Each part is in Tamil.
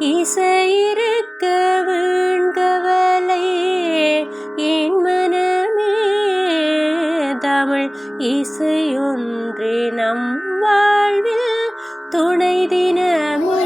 இசையிருக்க வீண்கவலை என் மனமே தமிழ் இசையொன்றே நம் வாழ்வில் துணை தினமும்.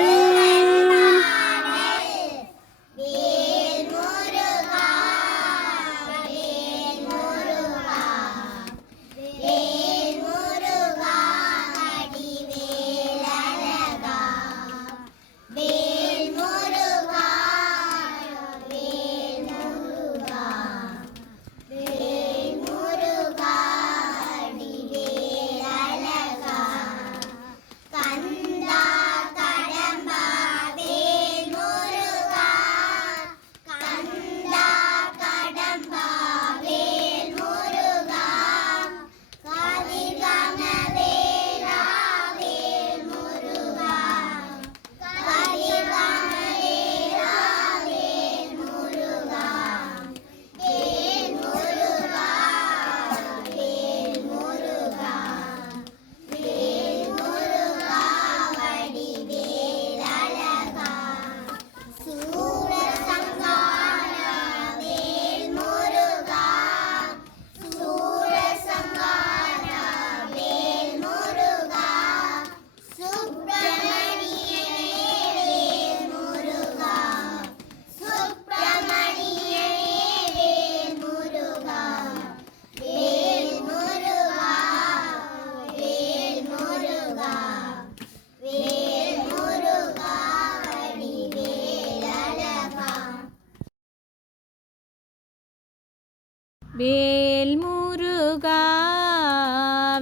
வேல் முருகா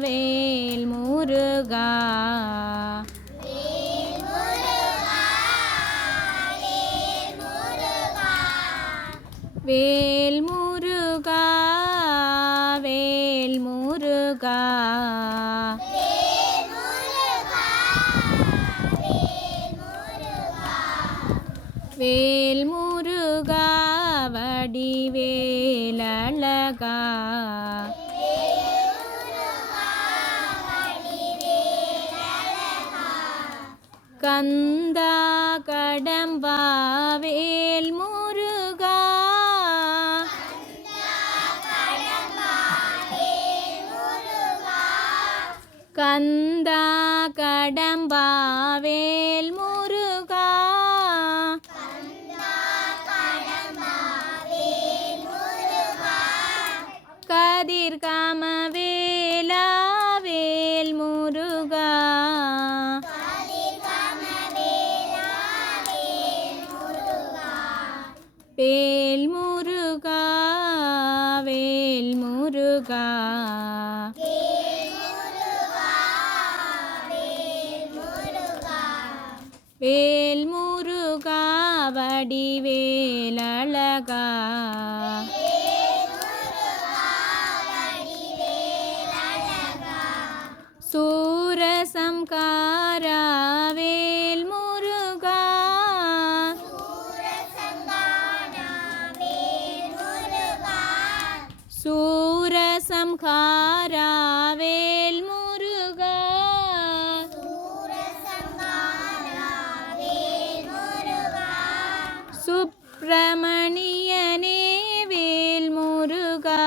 வேல் முருகா வேல் முருகா வேல் முருகா வேல் முருகா வடிவேலழகா கந்தா கடம்பா வேல் முருகா கந்தா கடம்பா வேல் முருகா கதிர்காம வேலா வேல் முருகா வேல் முருகா வேல் முருகா வேல் முருகா வடிவேலழகா சூரசம்காரா வேல் முருகா சூரசம்காரா வேல் முருகா சுப்பிரமணியனே வேல் முருகா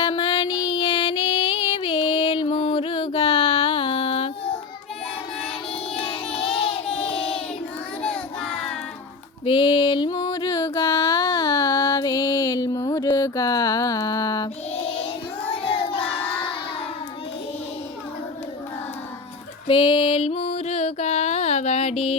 சுப்பிரமணியனே வேல் முருகா வேல் முருகா வேல் முருகா வேல் முருகா வடிவேலழகா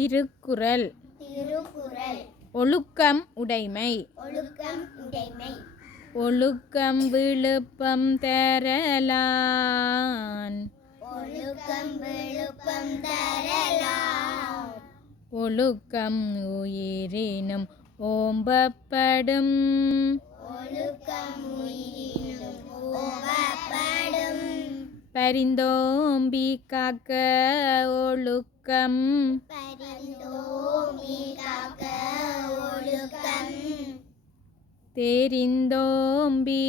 திருக்குறள். திருக்குறள். ஒழுக்கம் உடைமை. ஒழுக்கம் உடைமை. ஒழுக்கம் விழுப்பம் தரலான். ஒழுக்கம் விழுப்பம் தரலாம். ஒழுக்கம் உயிரினும் ஓம்பப்படும். ஒழுக்கம் உயிரினும் ஓம்பப்படும். பரிந்தோம்பி காக்க ஒழுக்கம். பரிந்தோம்பி காக்க ஒழுக்கம். தெரிந்தோம்பி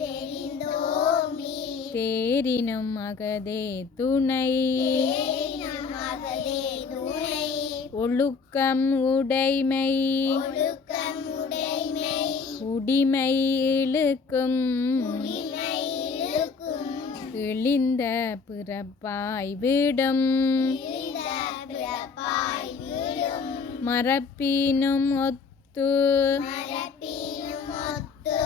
தெரிந்தோம்பி தேரினும் அகதே துணை. தேரினும் அகதே துணை. ஒழுக்கம் உடைமை. ஒழுக்கம் உடைமை. உடிமை இழுக்கும். உரிமை இழுக்கும். இழிந்த பிறப்பாய் விடும். இழிந்த பிறப்பாய் விடும். மரப்பினும் ஒத்து மரப்பினும் ஒத்து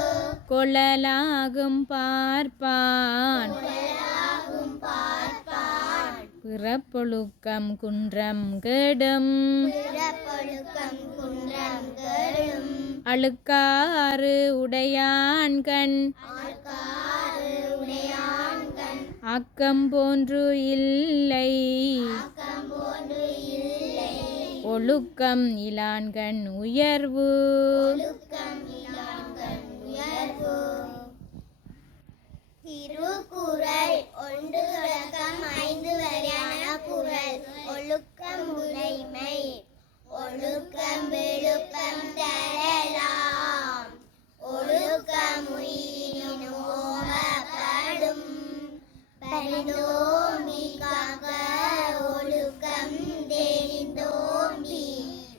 கொள்ளலாகும் பார்ப்பான். கொள்ளலாகும் பார்ப்பான். பிறப்பொழுக்கம் குன்றம் கெடும். பிறப்பொழுக்கம் குன்றம் கெடும். அழுக்காறு உடையான்கண் ஆழ்காறு உடையான்கண் ஆக்கம் போன்று இல்லை. ஆக்கம் போன்று இல்லை. ஒழுக்கம் இலான்கண் உயர்வு. ஒழுக்கம் இலான்கண் உயர்வு. திருக்குறள் 1 தொடக்கம் 5 வரையான குறள். ஒழுக்கம் உடைமை. ஒழுக்கம் விழுப்பம் தரலாம். ஒழுக்கம் உயிரினும் ஓம்பப்படும். பரிந்தோம்பி காக்க ஒழுக்கம். தெரிந்தோம்பி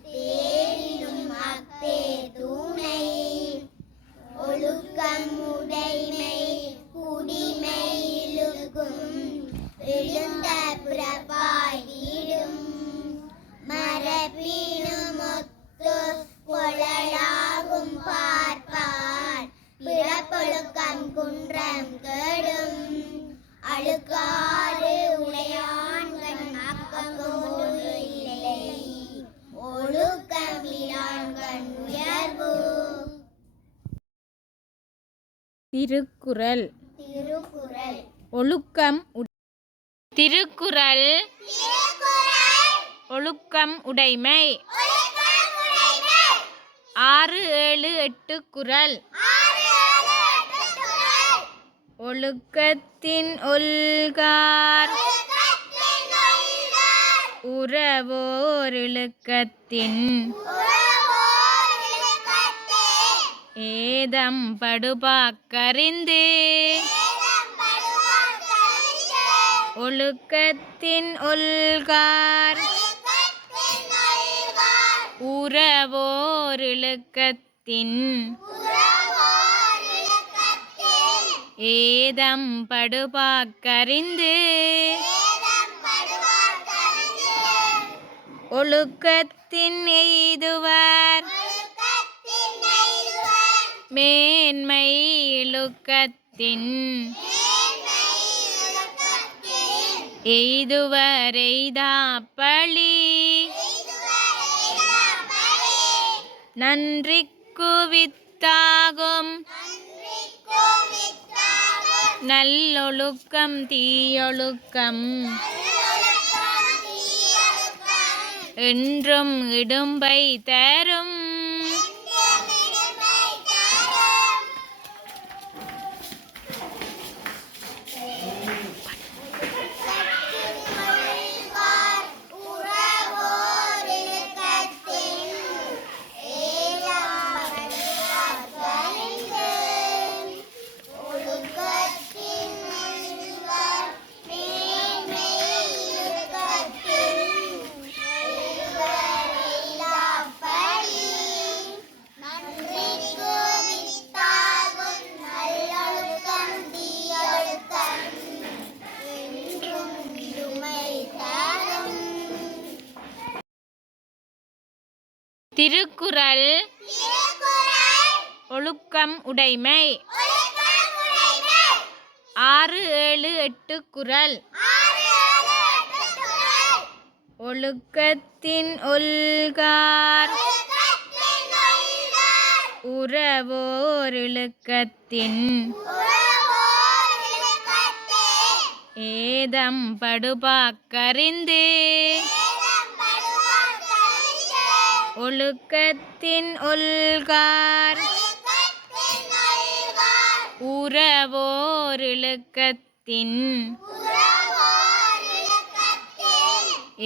தேரினும் அக்தே துணை. ஒழுக்கம் உடைமை. குடிமை இழுக்கும். எழுந்த பிறப்பாய் விடும். மரபினும் ஒத்து கொள்ளலாகும் பார்ப்பான். பிறப்பொழுக்கம் குன்றம் கெடும். அழுக்காறு உடையான்கண் ஆக்கம் போன்று இல்லை. ஒழுக்கம் இலான்கண் உயர்வு. திருக்குறள். திருக்குறள். ஒழுக்கம் திருக்குறள். ஒழுக்கம் உடைமை. 6, 7, 8 குறள். ஒழுக்கத்தின் ஒல்கார் உறவோர் இழுக்கத்தின் ஏதம் படுபாக்கறிந்து. ஒழுக்கத்தின் ஒல்கார் உறவோர் இழுக்கத்தின் ஏதம் படுபாக்கறிந்து. ஒழுக்கத்தின் எய்துவர் மேன்மை இழுக்கத்தின் எய்துவர் எய்தாப்பழி. நன்றிக்கு வித்தாகும் நல்லொழுக்கம் தீயொழுக்கம் என்றும் இடும்பை தரும். திருக்குறள். ஒழுக்கம் உடைமை. 6, 7, 8 குறள். ஒழுக்கத்தின் ஒல்கார் உறவோர் இழுக்கத்தின் ஏதம் படுபாக்கறிந்து ஒழுக்கத்தின் ஒல்கார் உறவோர் இழுக்கத்தின்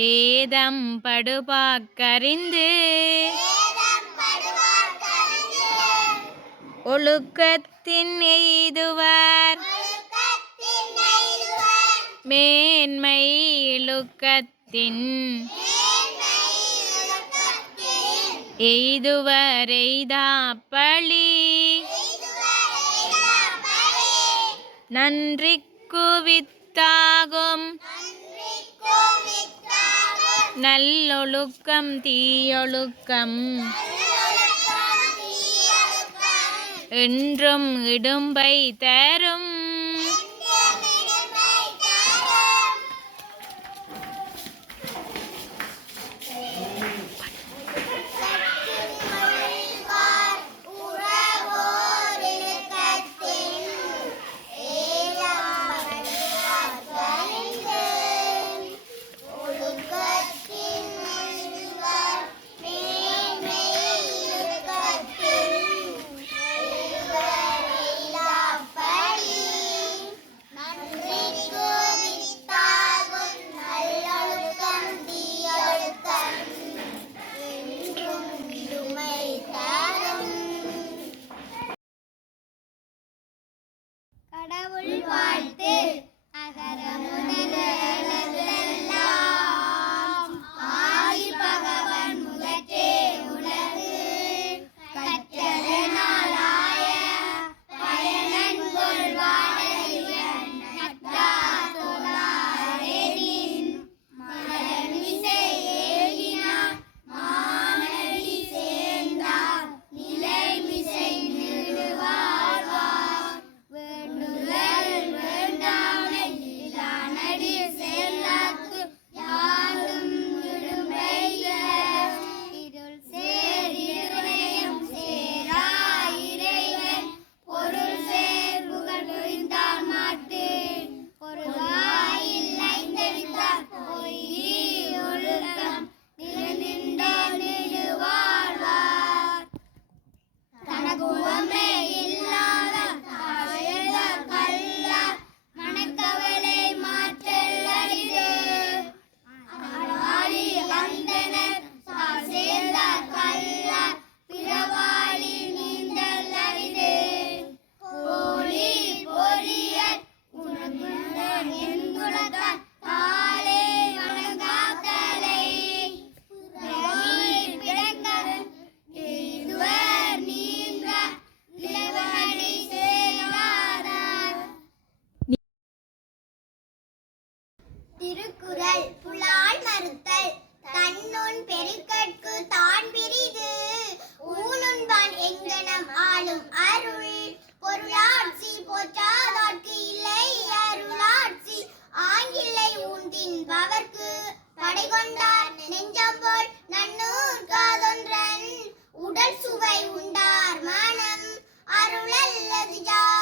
ஏதம் படுபாக்கறிந்து ஒழுக்கத்தின் எய்துவர் மேன்மை இழுக்கத்தின் எய்துவர் எய்தாப்பழி நன்றிக்கு வித்தாகும் நல்லொழுக்கம் தீயொழுக்கம் என்றும் இடும்பை தரும் கடவுள் வாழ்த்து. அகர முதல எழுதெல்லாம் ஆதி பகவன் முதற்றே உலகு கற்றதனாலாய பயனன்கொள் வாழறிவன் நட்டார் தொழாரெனின் மலர்மிசை ஏகினார் மானடி சேர்ந்தார் நிலைமிசை நெடுவாழ்வார் வேண்டுதல் வேண்டாமை இலானடி சேர்ந்தார்க்கு யாரும் விடும்பைய இருள் சேர் இருளையும் சேரா இறைவன் பொருள் சேர் புகழ் புரிந்தார் மாட்டு பொருளாயில் ஐந்தெழுத்தார் பொய்கி ஒழுக்கம் நிலைநின்றார் நெடுவாழ்வார் தனக்குவமே இல்லாத தாயர் கல்லார் மனக்கவலை மாற்றல் அரிது ஆளாளி அந்தனர் தாழ் சேர்ந்தார் கல்லார் பிறவாளி நீந்தல் அரிது போலி பொறியர் உணர்ந்தார் என்குலத்தார் தாளே வணங்காக்கலை புறவீர் பிறங்கடன் எய்துவர் நீங்க இறைவனடி சேர்வாரார். திருக்குறள் புலால் மறுத்தல். தன்னுன் பெருக்கற்கு தான் பிரிது ஊனுண்பான் எங்கனம் ஆளும் அருள் பொருளாட்சி போற்றாதார்க்கு இல்லை அருளாட்சி ஆங்கில்லை ஊன்றின் பவர்க்கு படை கொண்டார் நெஞ்சம்போல் நன்னூர் காதொன்றன் உடல் சுவை உண்டார் மனம் அருளல்லது யார்